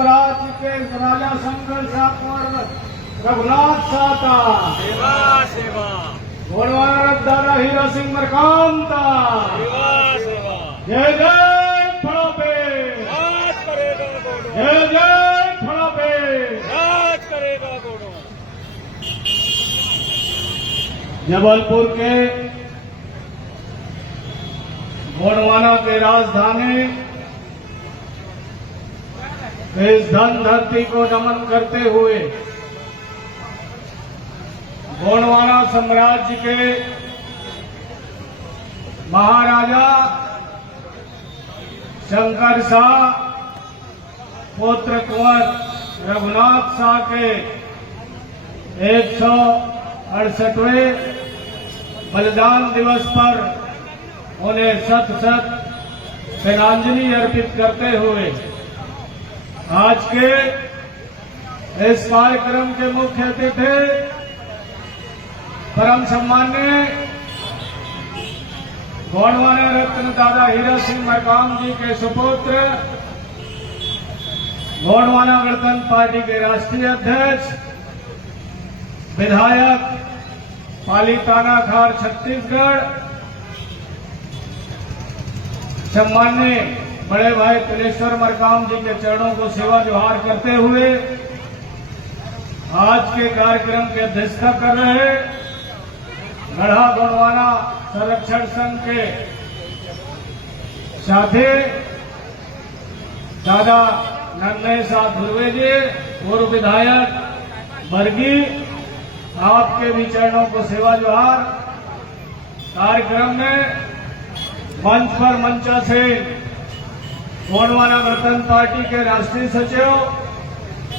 साम्राज्य के राजा शंकर शाह रघुनाथ साता सेवा सेवा गोंडवाना दादा हीरा सिंह मरकांता सेवा सेवा जय जय फड़ापे राज करेगा गोंडो जय जय फड़ापे राज करेगा गोंडो। जबलपुर के गोंडवाना के राजधानी इस धन धरती को नमन करते हुए गोंडवाना साम्राज्य के महाराजा शंकर शाह पुत्र कुंवर रघुनाथ शाह के 168वें बलिदान दिवस पर उन्हें शत शत श्रद्धांजलि अर्पित करते हुए आज के इस कार्यक्रम के मुख्य अतिथि परम सम्मान्य गोंडवाना रत्न दादा हीरा सिंह मरकाम जी के सुपुत्र गोंडवाना गणतंत्र पार्टी के राष्ट्रीय अध्यक्ष विधायक पालीताना खार छत्तीसगढ़ सम्मान्य बड़े भाई तिलेश्वर मरकाम जी के चरणों को सेवा जोहार करते हुए आज के कार्यक्रम की अध्यक्षता कर रहे गढ़ा गोंडवाना संरक्षण संघ के साथी दादा नन्हे साथ ध्रुवे जी पूर्व विधायक बरगी, आपके भी चरणों को सेवा जोहार। कार्यक्रम में मंच पर मंचा से गोंडवाना गणतंत्र पार्टी के राष्ट्रीय सचिव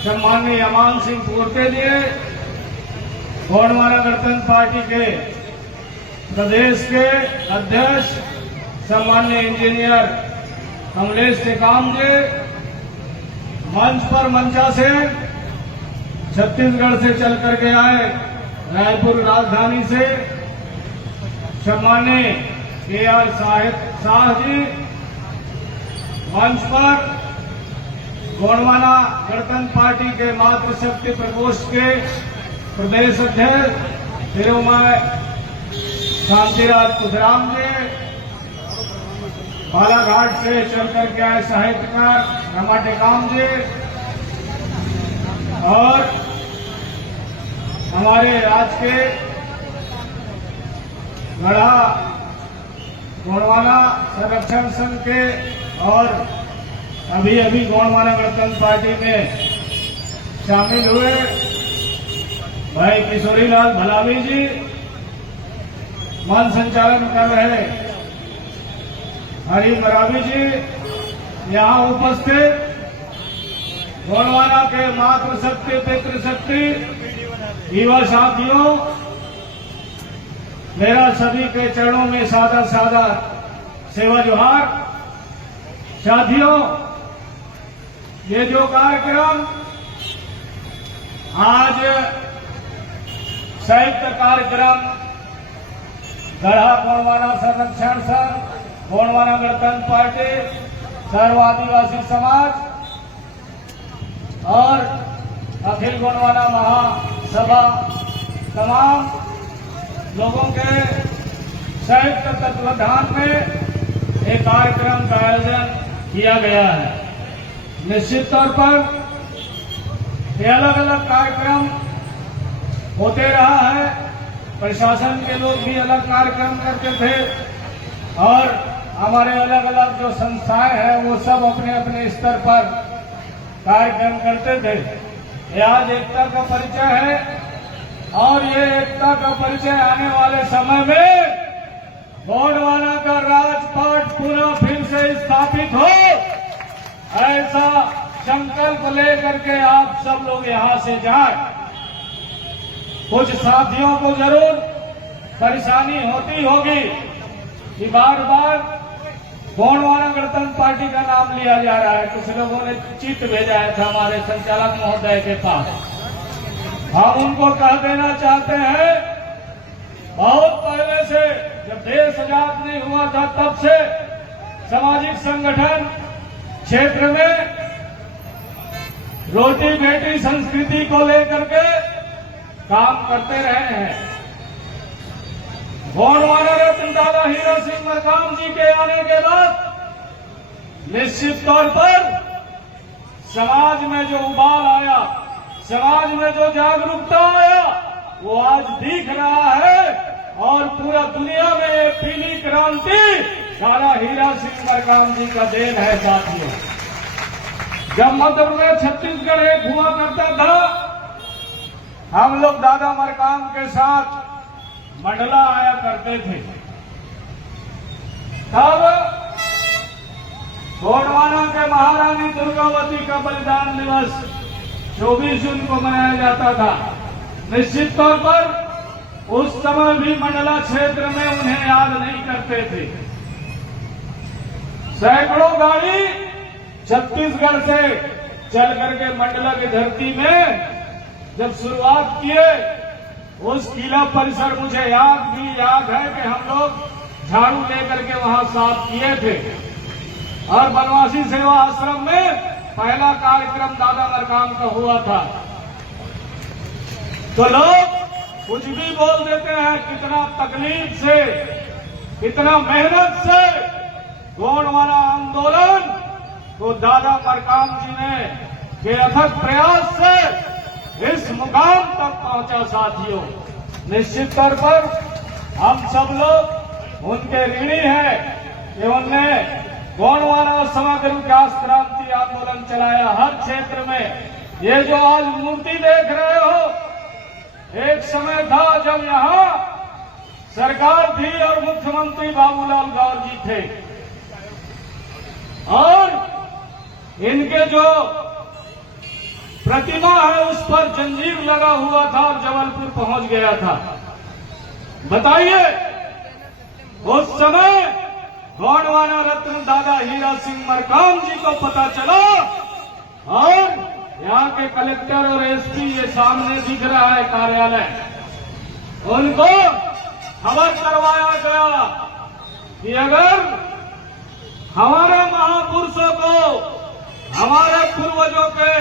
सम्माननीय अमान सिंह पूर्ते जी, गोंडवाना गणतंत्र पार्टी के प्रदेश के अध्यक्ष सम्माननीय इंजीनियर कमलेश टेकाम जी, मंच पर मंचा से छत्तीसगढ़ से चल करके आए रायपुर राजधानी से सम्माननीय KR शाह जी, मंच पर गोंडवाना गणतंत्र पार्टी के मातृशक्ति प्रकोष्ठ के प्रदेश अध्यक्ष तिरुमय शांतिराज कुशराम जी, बालाघाट से चल करके आए साहित्यकार रमा टेकाम जी और हमारे राज्य के गढ़ा गोंडवाना संरक्षण संघ के और अभी अभी गोंडवाना गणतंत्र पार्टी में शामिल हुए भाई किशोरीलाल भलावी जी, मंच संचालन कर रहे हरी मरावी जी, यहाँ उपस्थित गोंडवाना के मातृशक्ति पितृशक्ति युवा साथियों, मेरा सभी के चरणों में सादा सादा सेवा जोहार। साथियों, ये जो कार्यक्रम आज संयुक्त कार्यक्रम गढ़ा गोंडवाना संरक्षण संघ, गोंडवाना गणतंत्र पार्टी, सर्व आदिवासी समाज और अखिल गोंडवाना महासभा तमाम लोगों के संयुक्त तत्वाधान में एक कार्यक्रम का आयोजन किया गया है। निश्चित तौर पर ये अलग अलग कार्यक्रम होते रहा है, प्रशासन के लोग भी अलग कार्यक्रम करते थे और हमारे अलग अलग जो संस्थाएं हैं वो सब अपने अपने स्तर पर कार्यक्रम करते थे। ये आज एकता का परिचय है और ये एकता का परिचय आने वाले समय में गोंडवाना का राजपाट पुनः फिर से स्थापित हो, ऐसा संकल्प लेकर के आप सब लोग यहां से जाएं। कुछ साथियों को जरूर परेशानी होती होगी कि बार बार गोंडवाना गणतंत्र पार्टी का नाम लिया जा रहा है। कुछ लोगों ने चिट भेजा था हमारे संचालक महोदय के पास। हम उनको कह देना चाहते हैं, बहुत पहले से जब देश आजाद नहीं हुआ था तब से सामाजिक संगठन क्षेत्र में रोटी बेटी संस्कृति को लेकर के काम करते रहे हैं। गोंडवाना रत्न दादा हीरा सिंह मरकाम जी के आने के बाद निश्चित तौर पर समाज में जो उबाल आया, समाज में जो जागरूकता आया, वो आज दिख रहा है। और पूरा दुनिया में ये पीली क्रांति दादा हीरा सिंह मरकाम जी का देन है। साथियों, जब मध्य प्रदेश छत्तीसगढ़ एक हुआ करता था, हम लोग दादा मरकाम के साथ मंडला आया करते थे। तब गोंडवाना के महारानी दुर्गावती का बलिदान दिवस 24 जून को मनाया जाता था। निश्चित तौर पर उस समय भी मंडला क्षेत्र में उन्हें याद नहीं करते थे। सैकड़ों गाड़ी छत्तीसगढ़ से चल करके मंडला की धरती में जब शुरुआत किए, उस किला परिसर मुझे याद है कि हम लोग झाड़ू लेकर के वहां साफ किए थे। और बनवासी सेवा आश्रम में पहला कार्यक्रम दादा मरकाम का हुआ था। तो लोग कुछ भी बोल देते हैं, कितना तकलीफ से, कितना मेहनत से गोंडवाना आंदोलन को दादा मरकाम जी ने के अथक प्रयास से इस मुकाम तक पहुंचा। साथियों, निश्चित तौर पर हम सब लोग उनके ऋणी हैं कि उनने गोंडवाना समग्र विकास क्रांति आंदोलन चलाया हर क्षेत्र में। ये जो आज मूर्ति देख रहे हो, एक समय था जब यहां सरकार थी और मुख्यमंत्री बाबूलाल गौर जी थे, और इनके जो प्रतिमा है उस पर जंजीर लगा हुआ था और जबलपुर पहुंच गया था। बताइए, उस समय गोंडवाना रत्न दादा हीरा सिंह मरकाम जी को पता चला, और यहाँ के कलेक्टर और एसपी, ये सामने दिख रहा है कार्यालय, उनको खबर करवाया गया कि अगर हमारे महापुरुषों को, हमारे पूर्वजों के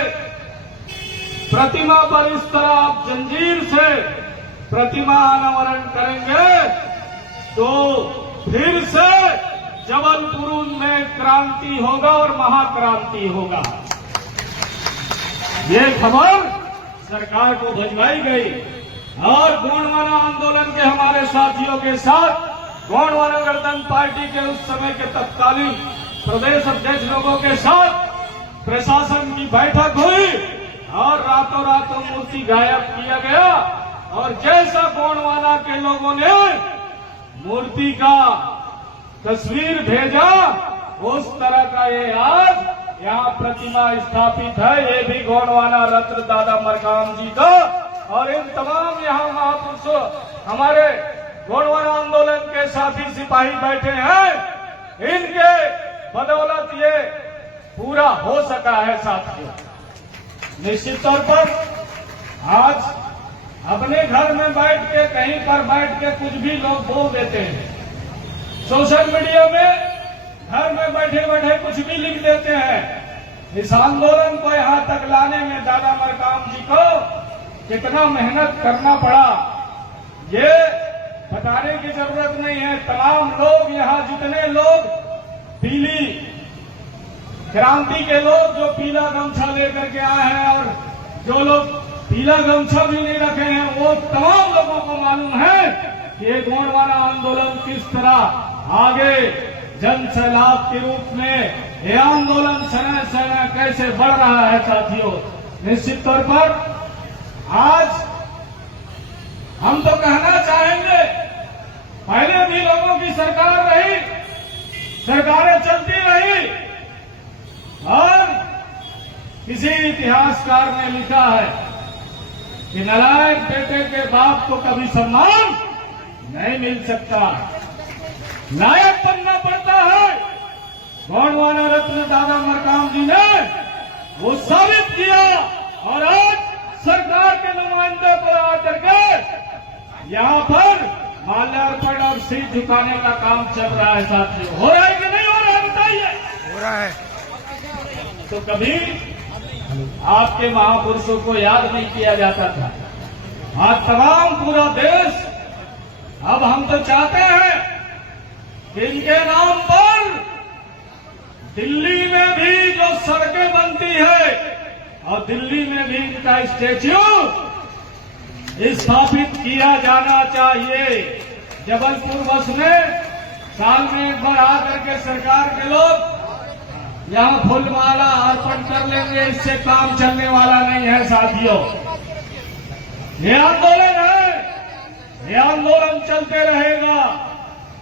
प्रतिमा पर इस तरह आप जंजीर से प्रतिमा अनावरण करेंगे तो फिर से जबलपुर में क्रांति होगा और महाक्रांति होगा। ये खबर सरकार को भिजवाई गई, और गोंडवाना आंदोलन के हमारे साथियों के साथ गोंडवाना गणतंत्र पार्टी के उस समय के तत्कालीन प्रदेश अध्यक्ष लोगों के साथ प्रशासन की बैठक हुई, और रातों रातों मूर्ति गायब किया गया। और जैसा गोंडवाना के लोगों ने मूर्ति का तस्वीर भेजा, उस तरह का ये आज यहाँ प्रतिमा स्थापित है। ये भी गोंडवाना रत्न दादा मरकाम जी का, और इन तमाम यहाँ महापुरुषों, हमारे गोंडवाना आंदोलन के साथी सिपाही बैठे हैं, इनके बदौलत ये पूरा हो सका है। साथियों, निश्चित तौर पर आज अपने घर में बैठ के, कहीं पर बैठ के कुछ भी लोग बोल देते हैं, सोशल मीडिया में घर में बैठे बैठे कुछ भी लिख देते हैं। इस आंदोलन को यहां तक लाने में दादा मरकाम जी को कितना मेहनत करना पड़ा, ये बताने की जरूरत नहीं है। तमाम लोग यहाँ, जितने लोग पीली क्रांति के लोग जो पीला गमछा लेकर के आए हैं, और जो लोग पीला गमछा भी नहीं रखे हैं, वो तमाम लोगों को मालूम है कि ये गोंडवाना आंदोलन किस तरह आगे जन सैलाब के रूप में ये आंदोलन समय समय कैसे बढ़ रहा है। साथियों, निश्चित तौर पर आज हम तो कहना चाहेंगे, पहले भी लोगों की सरकार रही, सरकारें चलती रही, और किसी इतिहासकार ने लिखा है कि नालायक बेटे के बाप को कभी सम्मान नहीं मिल सकता, नायक बनना पड़ता है। गोंडवाना रत्न दादा मरकाम जी ने वो साबित किया, और आज सरकार के नुमाइंदे को आकर के यहाँ पर माल्यार्पण और सिर झुकाने का काम चल रहा है। साथियों, हो रहा है कि नहीं हो रहा है, बताइए। हो रहा है। तो कभी आपके महापुरुषों को याद नहीं किया जाता था। आज तमाम पूरा देश, अब हम तो चाहते हैं कि इनके नाम पर दिल्ली में भी जो सड़कें बनती है और दिल्ली में भी इनका स्टैच्यू स्थापित किया जाना चाहिए। जबलपुर बस में साल में एक बार आकर के सरकार के लोग यहाँ फूलमाला अर्पण कर लेंगे, इससे काम चलने वाला नहीं है साथियों। ये आंदोलन है, ये आंदोलन चलते रहेगा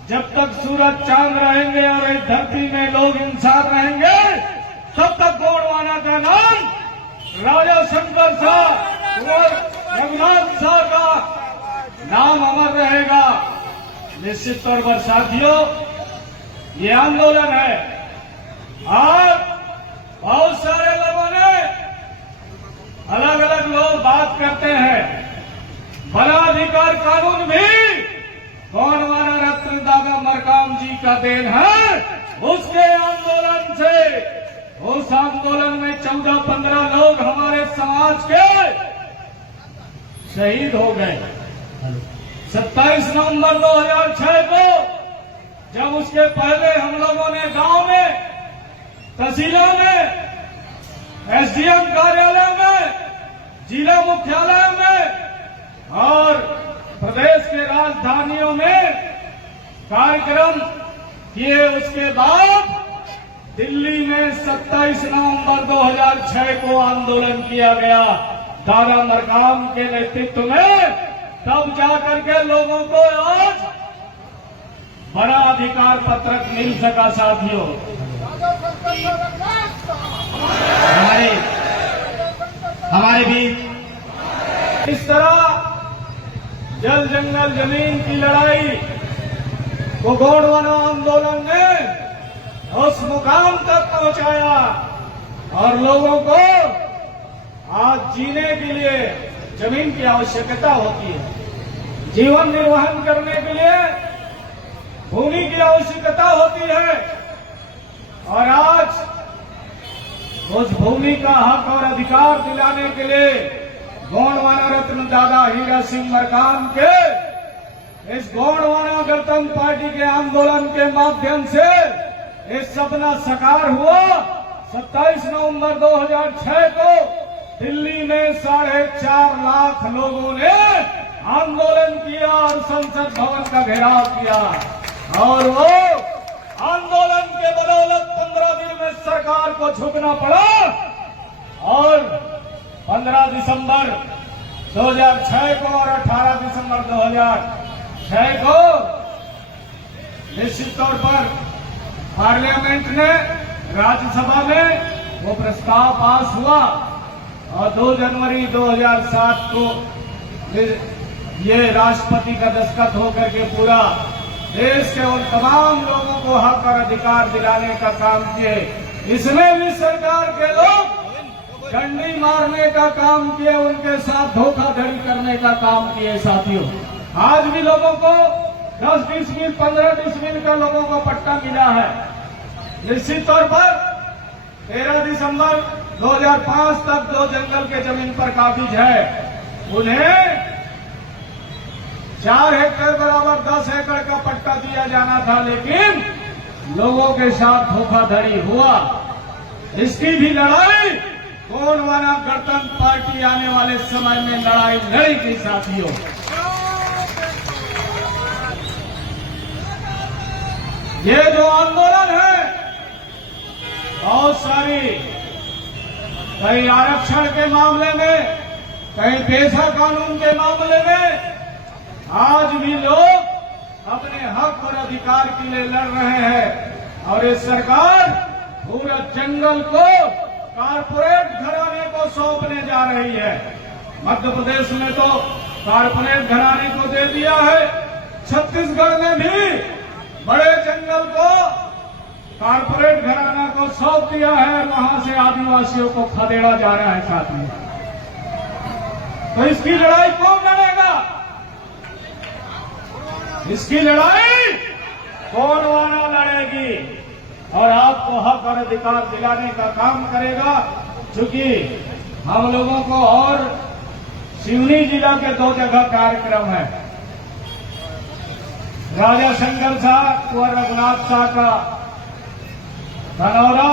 जब तक सूरज चांद रहेंगे और इस धरती में लोग इंसान रहेंगे, तब तक गोंडवाना का नाम राजा शंकर शाह और रघुनाथ शाह का नाम अमर रहेगा। निश्चित तौर पर साथियों, ये आंदोलन है। आज बहुत सारे लोगों ने, अलग अलग लोग बात करते हैं, वनाधिकार कानून भी गोंडवाना रत्न दादा मरकाम जी का देन है। उसके आंदोलन से, उस आंदोलन में 14-15 लोग हमारे समाज के शहीद हो गए। 27 नवंबर 2006 को, जब उसके पहले हम लोगों ने गांव में, तहसीलों में, एसडीएम कार्यालय में, जिला मुख्यालय में और प्रदेश के राजधानियों में कार्यक्रम किए, उसके बाद दिल्ली में 27 नवंबर 2006 को आंदोलन किया गया दादा मरकाम के नेतृत्व में। तब जाकर के लोगों को आज बड़ा अधिकार पत्रक मिल सका साथियों। हमारे बीच इस तरह जल जंगल जमीन की लड़ाई को गोंडवाना आंदोलन ने उस मुकाम तक पहुंचाया और लोगों को आज जीने के लिए जमीन की आवश्यकता होती है, जीवन निर्वहन करने के लिए भूमि की आवश्यकता होती है। और आज उस भूमि का हक और अधिकार दिलाने के लिए गोंडवाना रत्न दादा हीरा सिंह मरकाम के इस गोंडवाना गणतंत्र पार्टी के आंदोलन के माध्यम से ये सपना साकार हुआ। 27 नवंबर 2006 को दिल्ली में 4.5 लाख लोगों ने आंदोलन किया और संसद भवन का घेराव किया और वो आंदोलन के बदौलत 15 दिन में सरकार को झुकना पड़ा और 15 दिसंबर 2006 को और 18 दिसंबर 2006 को निश्चित तौर पर पार्लियामेंट ने, राज्यसभा में वो प्रस्ताव पास हुआ और 2 जनवरी 2007 को ये राष्ट्रपति का दस्तखत होकर के पूरा देश के उन तमाम लोगों को हक और अधिकार दिलाने का काम किए। इसमें भी सरकार के लोग डंडी मारने का काम किए, उनके साथ धोखाधड़ी करने का काम किए साथियों। आज भी लोगों को 10 डिसमिल 15 डिसमिल का लोगों को पट्टा मिला है। निश्चित तौर पर 13 दिसंबर 2005 तक जो जंगल के जमीन पर काबिज है उन्हें 4 हेक्टेयर बराबर 10 एकड़ का पट्टा दिया जाना था, लेकिन लोगों के साथ धोखाधड़ी हुआ। इसकी भी लड़ाई गोंडवाना गणतंत्र पार्टी आने वाले समय में लड़ाई लड़ेगी साथियों। ये जो आंदोलन है, बहुत सारी, कहीं आरक्षण के मामले में, कहीं पेशा कानून के मामले में, आज भी लोग अपने हक और अधिकार के लिए लड़ रहे हैं और ये सरकार पूरा जंगल को कारपोरेट घराने को सौंपने जा रही है। मध्य प्रदेश में तो कारपोरेट घराने को दे दिया है, छत्तीसगढ़ में भी बड़े जंगल को कारपोरेट घराना को सौंप दिया है, वहां से आदिवासियों को खदेड़ा जा रहा है साथियों। तो इसकी लड़ाई कौन लड़ेगा? इसकी लड़ाई गोंडवाना लड़ेगी और आपको हक और अधिकार दिलाने का काम करेगा। चूंकि हम लोगों को और सिवनी जिला के 2 जगह कार्यक्रम है। राजा शंकर शाह कुंवर रघुनाथ शाह का धनौरा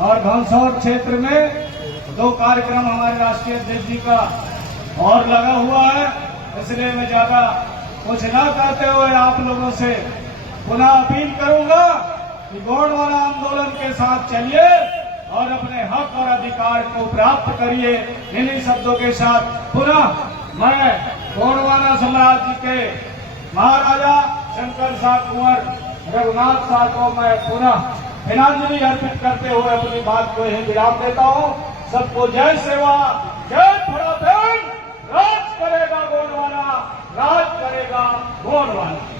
और भंसौर क्षेत्र में 2 कार्यक्रम हमारे राष्ट्रीय अध्यक्ष जी का और लगा हुआ है। इसलिए मैं ज्यादा कुछ न करते हुए आप लोगों से पुनः अपील करूंगा कि गोंडवाना आंदोलन के साथ चलिए और अपने हक और अधिकार को प्राप्त करिए। इन्हीं शब्दों के साथ पुनः मैं गोंडवाना साम्राज्य के महाराजा शंकर शाह कुंवर रघुनाथ शाह को मैं पुनः श्रद्धांजलि अर्पित करते हुए अपनी बात को यही विराम देता हूँ। सबको जय सेवा, जय फटाफट। राज करेगा गोंडवाना, राज करेगा गोंडवाना।